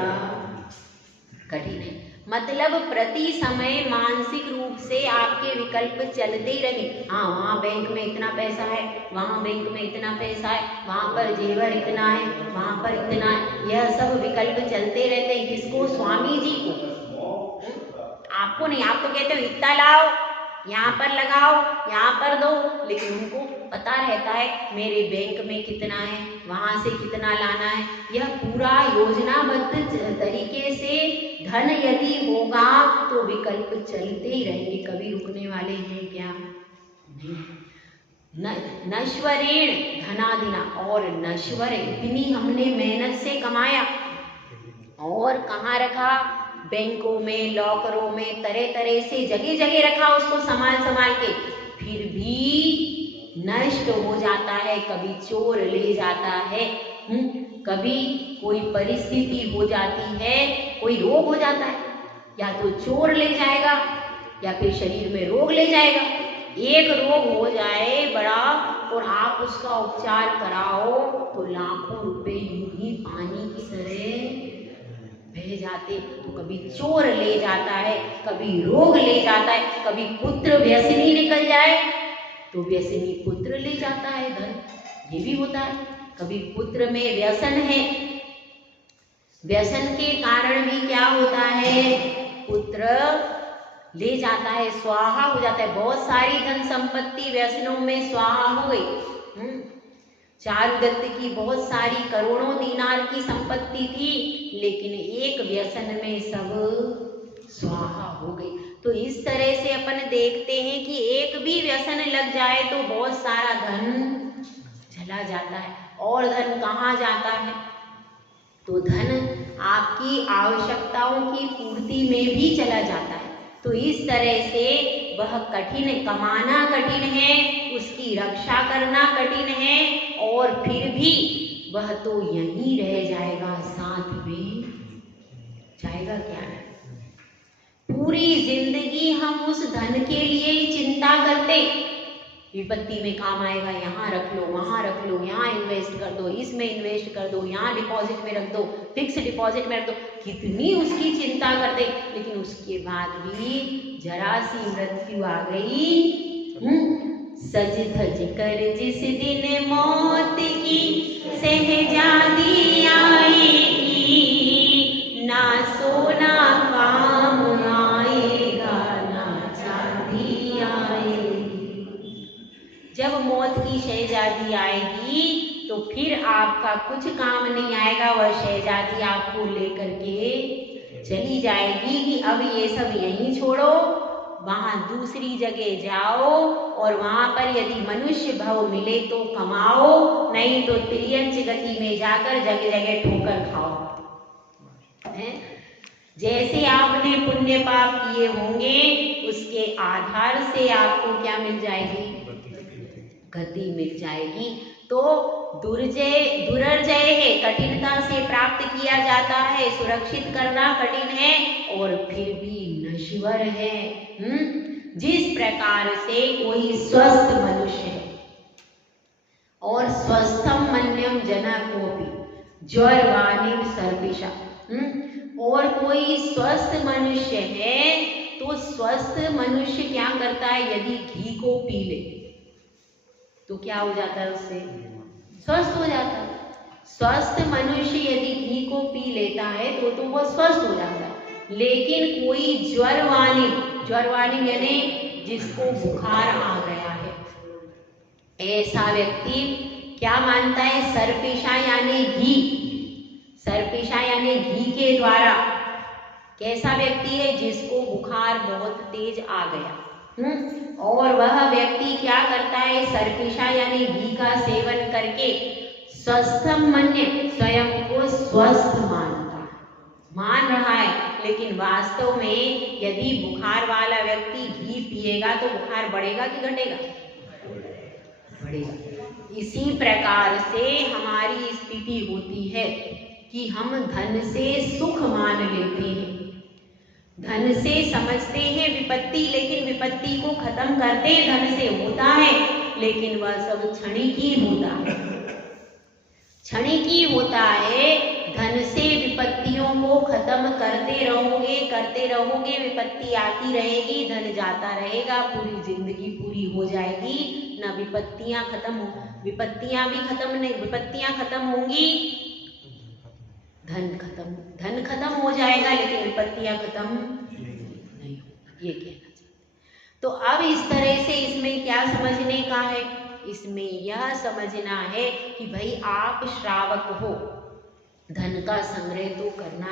कठिन है। मतलब प्रति समय मानसिक रूप से आपके विकल्प चलते ही रहे। हाँ, वहाँ बैंक में इतना पैसा है, वहाँ बैंक में इतना पैसा है, वहाँ पर जेवर इतना है, वहाँ पर इतना है। यह सब विकल्प चलते रहते हैं। किसको? स्वामी जी को। आपको नहीं। आप तो कहते हो इतना लाओ, यहाँ पर लगाओ, यहाँ पर दो, लेकिन उनको पता रहता है मेरे बैंक में कितना है, वहाँ से कितना लाना है। यह पूरा योजनाबद्ध तरीके से धन यदि होगा तो विकल्प चलते ही रहेंगे, कभी रुकने वाले हैं क्या? नहीं। नश्वरेण धनादिना, और नश्वर इतनी हमने मेहनत से कमाया और कहाँ रखा? बैंकों में, लॉकरों में, तरह तरह से जगह जगह रखा उसको संभाल के, फिर भी नष्ट हो जाता है। कभी चोर ले जाता है, कभी कोई परिस्थिति हो जाती है, कोई रोग हो जाता है, या तो चोर ले जाएगा या फिर शरीर में रोग ले जाएगा। एक रोग हो जाए बड़ा और आप उसका उपचार कराओ तो लाखों रुपए यूं ही पानी की तरह बह जाते। तो कभी चोर ले जाता है, कभी रोग ले जाता है, कभी पुत्र व्यसनी निकल जाए तो व्यसनी पुत्र ले जाता है धन, ये भी होता है। कभी पुत्र में व्यसन है, व्यसन के कारण भी क्या होता है? पुत्र ले जाता है, स्वाहा हो जाता है। बहुत सारी धन संपत्ति व्यसनों में स्वाहा हो गई। चारुदत्त की बहुत सारी करोड़ों दीनार की संपत्ति थी, लेकिन एक व्यसन में सब स्वाहा हो गई। तो इस तरह से अपन देखते हैं कि एक भी व्यसन लग जाए तो बहुत सारा धन चला जाता है। और धन कहाँ जाता है? तो धन आपकी आवश्यकताओं की पूर्ति में भी चला जाता है। तो इस तरह से वह कठिन, कमाना कठिन है, उसकी रक्षा करना कठिन है, और फिर भी वह तो यहीं रह जाएगा, साथ में जाएगा क्या? पूरी जिंदगी हम उस धन के लिए ही चिंता करते, विपत्ति में काम आएगा, यहाँ रख लो, वहाँ रख लो, यहाँ इन्वेस्ट कर दो, इसमें इन्वेस्ट कर दो, यहाँ डिपॉजिट में रख दो, फिक्स डिपॉजिट में रख दो, कितनी उसकी चिंता करते। लेकिन उसके बाद भी जरा सी मृत्यु आ गई, सज धज कर जिस दिन मौत की सहजादी आएगी, ना सोना काम आएगा, ना चांदी आएगी। जब मौत की शहजादी आएगी तो फिर आपका कुछ काम नहीं आएगा। वह शहजादी आपको लेकर के चली जाएगी कि अब ये सब यहीं छोड़ो, वहां दूसरी जगह जाओ, और वहां पर यदि मनुष्य भव मिले तो कमाओ, नहीं तो त्रियंच गति में जाकर जगह जगह ठोकर खाओ। जैसे आपने पुण्य पाप किए होंगे उसके आधार से आपको क्या मिल जाएगी? गति मिल जाएगी। तो दुर्जय है, कठिनता से प्राप्त किया जाता है, सुरक्षित करना कठिन है और फिर भी नश्वर है। जिस प्रकार से कोई स्वस्थ मनुष्य है और स्वस्थम मन्यम जना कोपि ज्वरवाणी सर्पिषा, और कोई स्वस्थ मनुष्य है तो स्वस्थ मनुष्य क्या करता है? यदि घी को पी ले तो क्या हो जाता है? उससे स्वस्थ हो जाता है। स्वस्थ मनुष्य यदि घी को पी लेता है तो वह स्वस्थ हो जाता है। लेकिन कोई ज्वरवाणी यानी जिसको बुखार आ गया है, ऐसा व्यक्ति क्या मानता है? सर्पिषा यानी घी, सर्पिषा यानी घी के द्वारा। कैसा व्यक्ति है? जिसको बुखार बहुत तेज आ गया, और वह व्यक्ति क्या करता है? सर्पिषा यानी घी का सेवन करके स्वस्थम मन्य, स्वयं को स्वस्थ मानता है, मान रहा है। लेकिन वास्तव में यदि बुखार वाला व्यक्ति घी पिएगा तो बुखार बढ़ेगा कि घटेगा? बढ़ेगा। इसी प्रकार से हमारी स्थिति होती है कि हम धन से सुख मान लेते हैं, धन से समझते हैं विपत्ति, लेकिन विपत्ति को खत्म करते धन से होता है, लेकिन वह सब क्षणिकी होता है, क्षणिकी होता है। धन से विपत्तियों को खत्म करते रहोगे, विपत्ति आती रहेगी, धन जाता रहेगा, पूरी जिंदगी पूरी हो जाएगी, ना विपत्तियां खत्म, विपत्तियां भी खत्म नहीं, विपत्तियां खत्म होंगी, धन खत्म हो जाएगा, लेकिन विपत्तियां खत्म नहीं, ये कहना चाहते। तो अब इस तरह से इसमें क्या समझने का है? इसमें यह समझना है कि भाई आप श्रावक हो, धन का संग्रह तो करना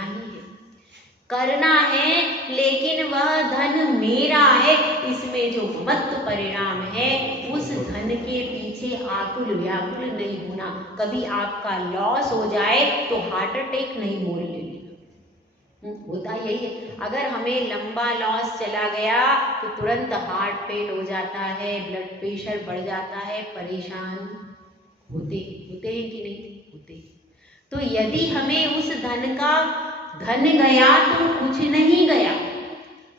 है, लेकिन वह धन मेरा है, इसमें जो मत परिणाम है उस धन के पीछे आकुल व्याकुल नहीं होना। कभी आपका लॉस हो जाए तो हार्ट अटैक नहीं मोल लेना, होता यही है। अगर हमें लंबा लॉस चला गया तो तुरंत हार्ट फेल हो जाता है, ब्लड प्रेशर बढ़ जाता है, परेशान होते हैं कि नहीं होते। तो यदि हमें उस धन गया तो कुछ नहीं गया,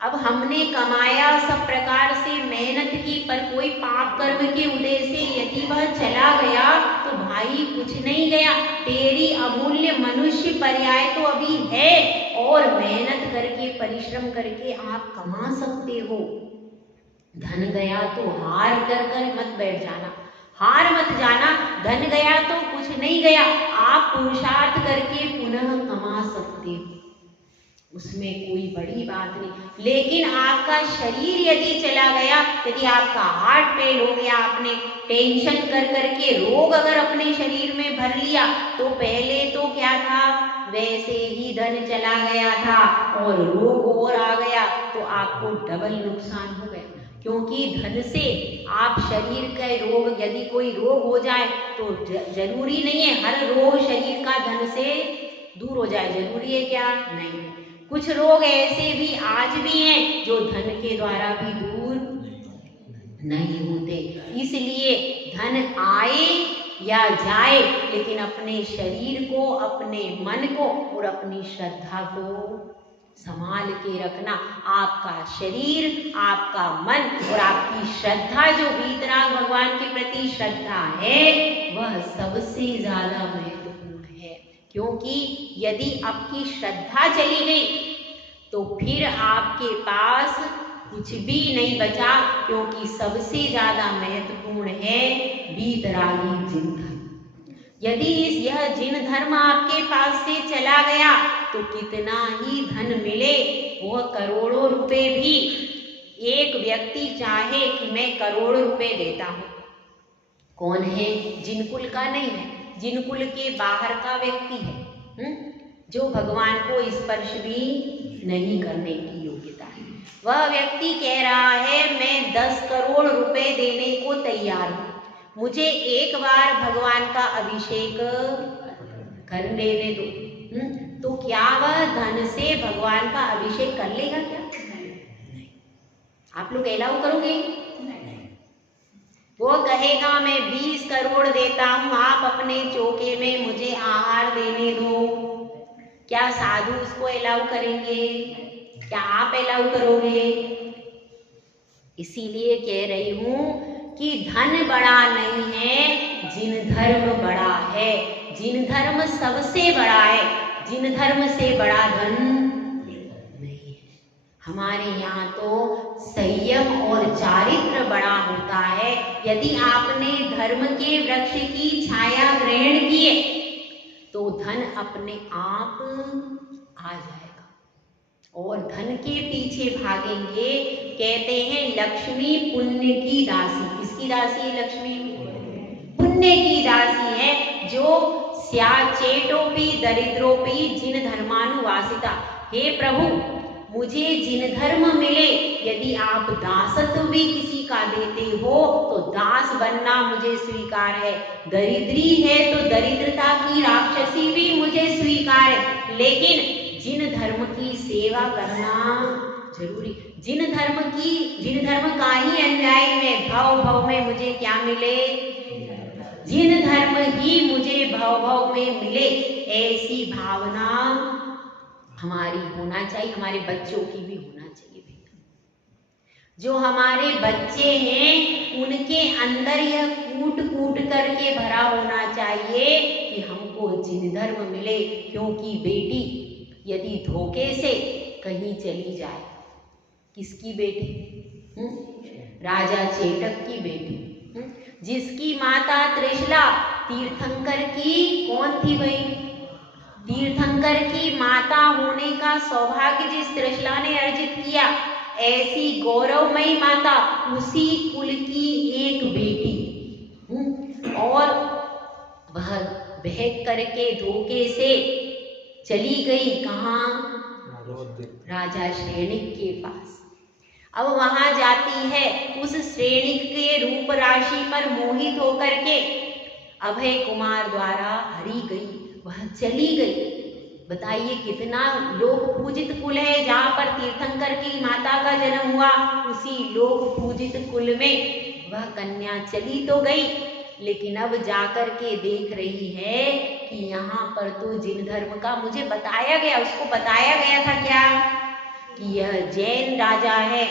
अब हमने कमाया, सब प्रकार से मेहनत की, पर कोई पाप कर्म के उदय से यदि वह चला गया तो भाई कुछ नहीं गया, तेरी अमूल्य मनुष्य पर्याय तो अभी है, और मेहनत करके परिश्रम करके आप कमा सकते हो। धन गया तो हार कर मत बैठ जाना, हार मत जाना, धन गया तो कुछ नहीं गया, आप पुरुषार्थ करके पुनः कमा सकते हो, उसमें कोई बड़ी बात नहीं। लेकिन आपका शरीर यदि चला गया, यदि आपका हार्ट फेल हो गया, आपने टेंशन कर करके रोग अगर अपने शरीर में भर लिया, तो पहले तो क्या था, वैसे ही धन चला गया था और रोग और आ गया, तो आपको डबल नुकसान हो गया। क्योंकि धन से आप शरीर के रोग, यदि कोई रोग हो जाए तो जरूरी नहीं है हर रोग शरीर का धन से दूर हो जाए, जरूरी है क्या? नहीं। कुछ रोग ऐसे भी आज भी हैं जो धन के द्वारा भी दूर नहीं होते। इसलिए धन आए या जाए, लेकिन अपने शरीर को, अपने मन को और अपनी श्रद्धा को संभाल के रखना। आपका शरीर, आपका मन और आपकी श्रद्धा, जो वीतराग भगवान के प्रति श्रद्धा है, वह सबसे ज्यादा महत्वपूर्ण है। क्योंकि यदि आपकी श्रद्धा चली गई तो फिर आपके पास कुछ भी नहीं बचा, क्योंकि सबसे ज्यादा महत्वपूर्ण है वीतरागी जिन धर्म। यदि यह जिन धर्म आपके पास से चला गया तो कितना ही धन मिले, वह करोड़ों रुपए भी, एक व्यक्ति चाहे कि मैं करोड़ रुपए देता हूं, कौन है? जिनकुल का नहीं है, जिनकुल के बाहर का व्यक्ति है, जो भगवान को स्पर्श भी नहीं करने की योग्यता है। वह व्यक्ति कह रहा है मैं 10 करोड़ रुपए देने को तैयार हूं, मुझे एक बार भगवान का अभिषेक कर लेने दो। तो क्या वह धन से भगवान का अभिषेक कर लेगा क्या? आप लोग अलाउ करोगे? वो कहेगा मैं 20 करोड़ देता हूं, आप अपने चौके में मुझे आहार देने दो। क्या साधु उसको अलाउ करेंगे? क्या आप अलाउ करोगे? इसीलिए कह रही हूं कि धन बड़ा नहीं है, जिन धर्म बड़ा है। जिन धर्म सबसे बड़ा है, जिन धर्म से बड़ा धन नहीं है। हमारे यहाँ तो संयम और चारित्र बड़ा होता है। यदि आपने धर्म के वृक्ष की छाया ग्रहण की है तो धन अपने आप आ जाएगा और धन के पीछे भागेंगे। कहते हैं लक्ष्मी पुण्य की दासी। किसकी दासी है लक्ष्मी? पुण्य की दासी है। जो स्याचेटोपि दरिद्रोपि जिन धर्मानुवासिता। हे प्रभु, मुझे जिन धर्म मिले, यदि आप दासत्व भी किसी का देते हो तो दास बनना मुझे स्वीकार है। दरिद्री है तो दरिद्रता की राक्षसी भी मुझे स्वीकार है, लेकिन जिन धर्म की सेवा करना जरूरी। जिन धर्म का ही अन्याय में भव भव में मुझे क्या मिले? जिन धर्म ही मुझे भव भव में मिले, ऐसी भावना हमारी होना चाहिए। हमारे बच्चों की भी होना चाहिए भैया। जो हमारे बच्चे हैं उनके अंदर यह कूट कूट करके भरा होना चाहिए कि हमको जिन धर्म मिले। क्योंकि बेटी यदि धोखे से कहीं चली जाए, किसकी बेटी? राजा चेटक की बेटी, जिसकी माता त्रिशला तीर्थंकर की कौन थी भाई? तीर्थंकर की माता होने का सौभाग्य जिस त्रिशला ने अर्जित किया, ऐसी गौरवमयी माता, उसी कुल की एक बेटी, और वह बहक करके धोखे से चली गई कहाँ? राजा श्रेणिक के पास। अब वहां जाती है, उस श्रेणिक के रूप राशि पर मोहित होकर के अभय कुमार द्वारा हरी गई, वह चली गई। बताइए कितना लोक पूजित कुल है। जहाँ पर तीर्थंकर की माता का जन्म हुआ, उसी लोक पूजित कुल में वह कन्या चली तो गई, लेकिन अब जाकर के देख रही है कि यहाँ पर तो जिन धर्म का मुझे बताया गया, उसको बताया गया था क्या कि यह जैन राजा है,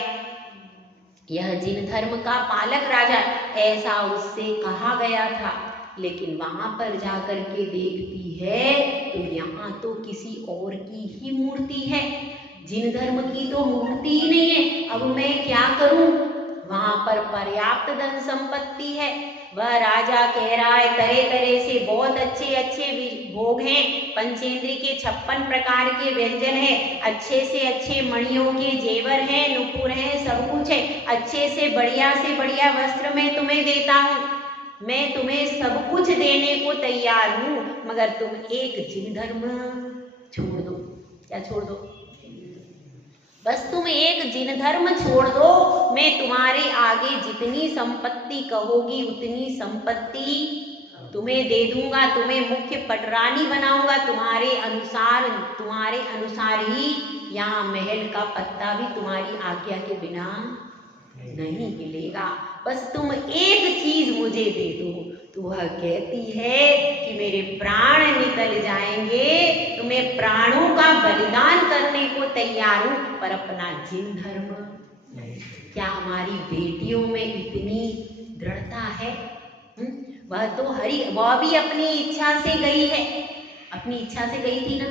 यह जिन धर्म का पालक राजा, ऐसा उससे कहा गया था। लेकिन वहां पर जाकर के देखती है तो यहाँ तो किसी और की ही मूर्ति है, जिन धर्म की तो मूर्ति ही नहीं है। अब मैं क्या करूं? वहां पर पर्याप्त धन संपत्ति है। वह राजा कह रहा है तरह तरह से बहुत अच्छे अच्छे भोग हैं, पंचेंद्री के 56 प्रकार के व्यंजन हैं, अच्छे से अच्छे मणियों के जेवर हैं, नुपुर हैं, सब कुछ है। अच्छे से बढ़िया वस्त्र मैं तुम्हें देता हूँ, मैं तुम्हें सब कुछ देने को तैयार हूँ, मगर तुम एक जिन धर्म छोड़ दो। क्या छोड़ दो? बस तुम एक जिन धर्म छोड़ दो, मैं तुम्हारे आगे जितनी संपत्ति कहोगी उतनी संपत्ति तुम्हें दे दूंगा, तुम्हें मुख्य पटरानी बनाऊंगा, तुम्हारे अनुसार ही यहाँ महल का पत्ता भी तुम्हारी आज्ञा के बिना नहीं हिलेगा। बस तुम एक चीज मुझे दे दो। तो वह कहती है कि मेरे प्राण निकल जाएंगे तो मैं प्राणों का बलिदान करने को तैयार हूं, पर अपना जिन धर्म। क्या हमारी बेटियों में इतनी दृढ़ता है? वह तो वह भी अपनी इच्छा से गई है, अपनी इच्छा से गई थी ना,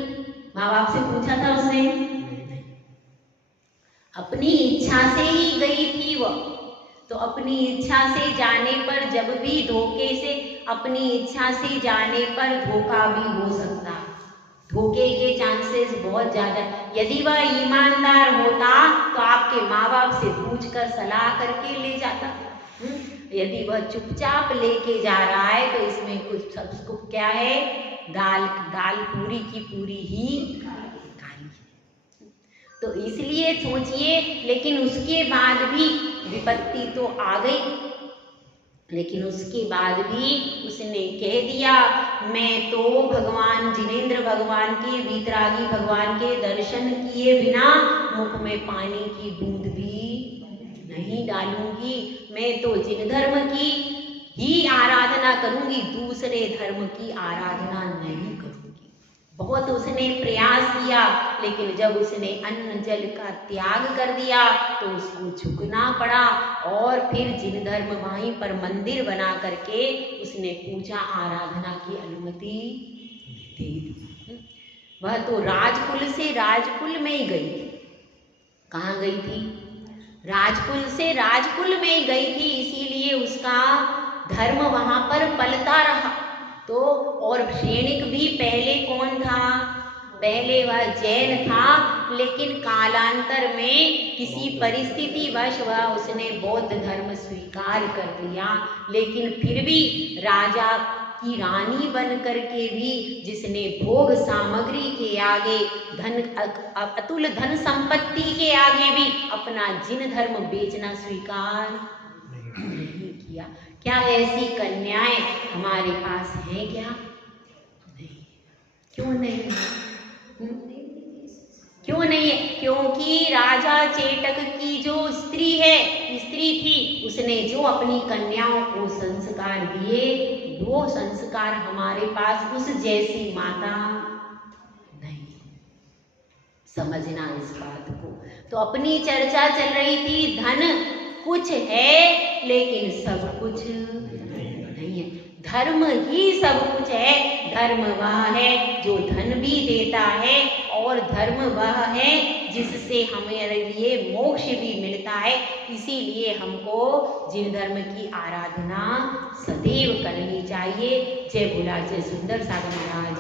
माँ बाप से पूछा था उसने? अपनी इच्छा से ही गई थी वह। तो अपनी इच्छा से जाने पर, जब भी धोखे से, अपनी इच्छा से जाने पर धोखा भी हो सकता है, धोखे के चांसेस बहुत ज्यादा। यदि वह ईमानदार होता तो आपके माँ बाप से पूछकर सलाह करके ले जाता। यदि वह चुपचाप लेके जा रहा है तो इसमें कुछ सबको क्या है, दाल पूरी की पूरी ही काली। तो इसलिए सोचिए, लेकिन उसके बाद भी विपत्ति तो आ गई। लेकिन उसके बाद भी उसने कह दिया, मैं तो भगवान जिनेंद्र भगवान के, वीतरागी भगवान के दर्शन किए बिना मुख में पानी की बूंद भी नहीं डालूंगी। मैं तो जिन धर्म की ही आराधना करूंगी, दूसरे धर्म की आराधना नहीं करूंगी। बहुत उसने प्रयास किया, लेकिन जब उसने अन्न जल का त्याग कर दिया तो उसको झुकना पड़ा और फिर जिन धर्म वहीं पर मंदिर बना करके उसने पूजा आराधना की अनुमति दे दी। वह तो राजकुल से राजकुल में ही गई थी। कहाँ गई थी? राजकुल से राजकुल में ही गई थी, इसीलिए उसका धर्म वहां पर पलता रहा। तो और सैनिक भी पहले कौन था? पहले वह जैन था, लेकिन कालांतर में किसी परिस्थिति वश वह उसने बौद्ध धर्म स्वीकार कर लिया। लेकिन फिर भी राजा की रानी बन करके भी जिसने भोग सामग्री के आगे, धन अतुल धन संपत्ति के आगे भी अपना जिन धर्म बेचना स्वीकार नहीं किया। क्या ऐसी कन्याएं हमारे पास हैं क्या? नहीं। क्यों नहीं? क्यों नहीं है? क्योंकि राजा चेटक की जो स्त्री थी, उसने जो अपनी कन्याओं को संस्कार दिए, वो संस्कार हमारे पास उस जैसी माता नहीं। समझना इस बात को। तो अपनी चर्चा चल रही थी, धन कुछ है लेकिन सब कुछ नहीं है। धर्म ही सब कुछ है। धर्म वह है जो धन भी देता है, और धर्म वह है जिससे हमारे लिए मोक्ष भी मिलता है। इसीलिए हमको जिन धर्म की आराधना सदैव करनी चाहिए। जय भोला, जय सुंदर सागर महाराज।